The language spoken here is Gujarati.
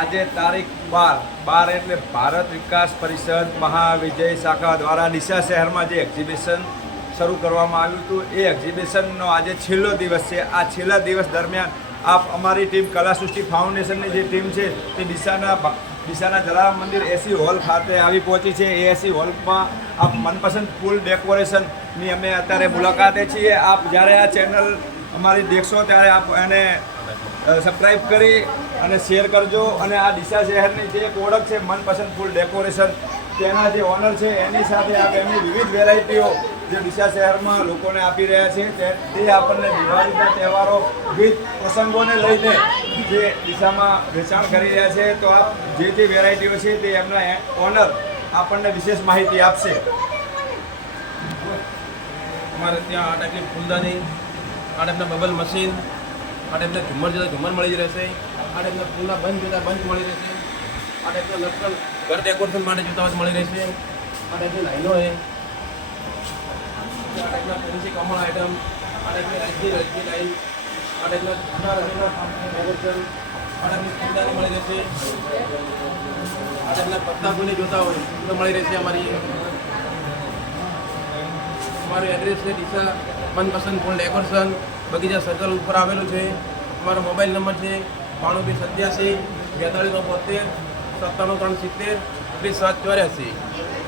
આજે તારીખ 12 એટલે ભારત વિકાસ પરિષદ મહાવિજય શાખા દ્વારા ડીસા શહેરમાં જે એક્ઝિબિશન શરૂ કરવામાં આવ્યું હતું એ એક્ઝિબિશનનો આજે છેલ્લો દિવસ છે। આ છેલ્લા દિવસ દરમિયાન આપ અમારી ટીમ કલાસૃષ્ટિ ફાઉન્ડેશનની જે ટીમ છે તે ડીસાના જલારામ મંદિર એસી હોલ ખાતે આવી પહોંચી છે। એ એસી હોલમાં આપ મનપસંદ ફૂલ ડેકોરેશનની અમે અત્યારે મુલાકાતે છીએ। આપ જ્યારે આ ચેનલ અમારી દેખશો ત્યારે આપ એને સબસ્ક્રાઈબ કરી અને શેર કરજો। અને આ ડીસા શહેરની જે એક ઓળખ છે મનપસંદ ફૂલ ડેકોરેશન, તેના જે ઓનર છે એની સાથે આપ એમની વિવિધ વેરાયટીઓ જે ડીસા શહેરમાં લોકોને આપી રહ્યા છે તે આપણને દિવાળીના તહેવારો વિવિધ પ્રસંગોને લઈને જે ડીસામાં વેચાણ કરી રહ્યા છે, તો આપ જે વેરાયટીઓ છે તે એમના ઓનર આપણને વિશેષ માહિતી આપશે। અમારે ત્યાં આ ટાઈપની ફૂલદાની, આ ટાઈપના બબલ મશીન, આ ટાઈપના ઝુમ્મર જોતા ઝુમ્મર મળી રહેશે, આ ટાઈપના ફૂલના બંધ જોતા બંધ મળી રહેશે, આ ટાઈપના લટકન ઘર ડેકોરેશન માટે જોતા હોય મળી રહેશે, આ ટાઈપની લાઈનો છે, આ ટાઈપના ફેન્સી કમળ આઇટમ, આ ટાઈપની રજની લાઈન, આ ટાઈપના જૂના રજના ડેકોરેશન, આ ટાઈપની ફૂલદાની મળી રહેશે, આ ટાઈપના પત્તા ફૂલી જોતા હોય તો મળી રહેશે। અમારું એડ્રેસ છે ડીસા મનપસંદ ફૂલ ડેકોરેશન, બગીચા સર્કલ ઉપર આવેલું છે। અમારો મોબાઈલ નંબર છે 9287 42 92 97 370 784।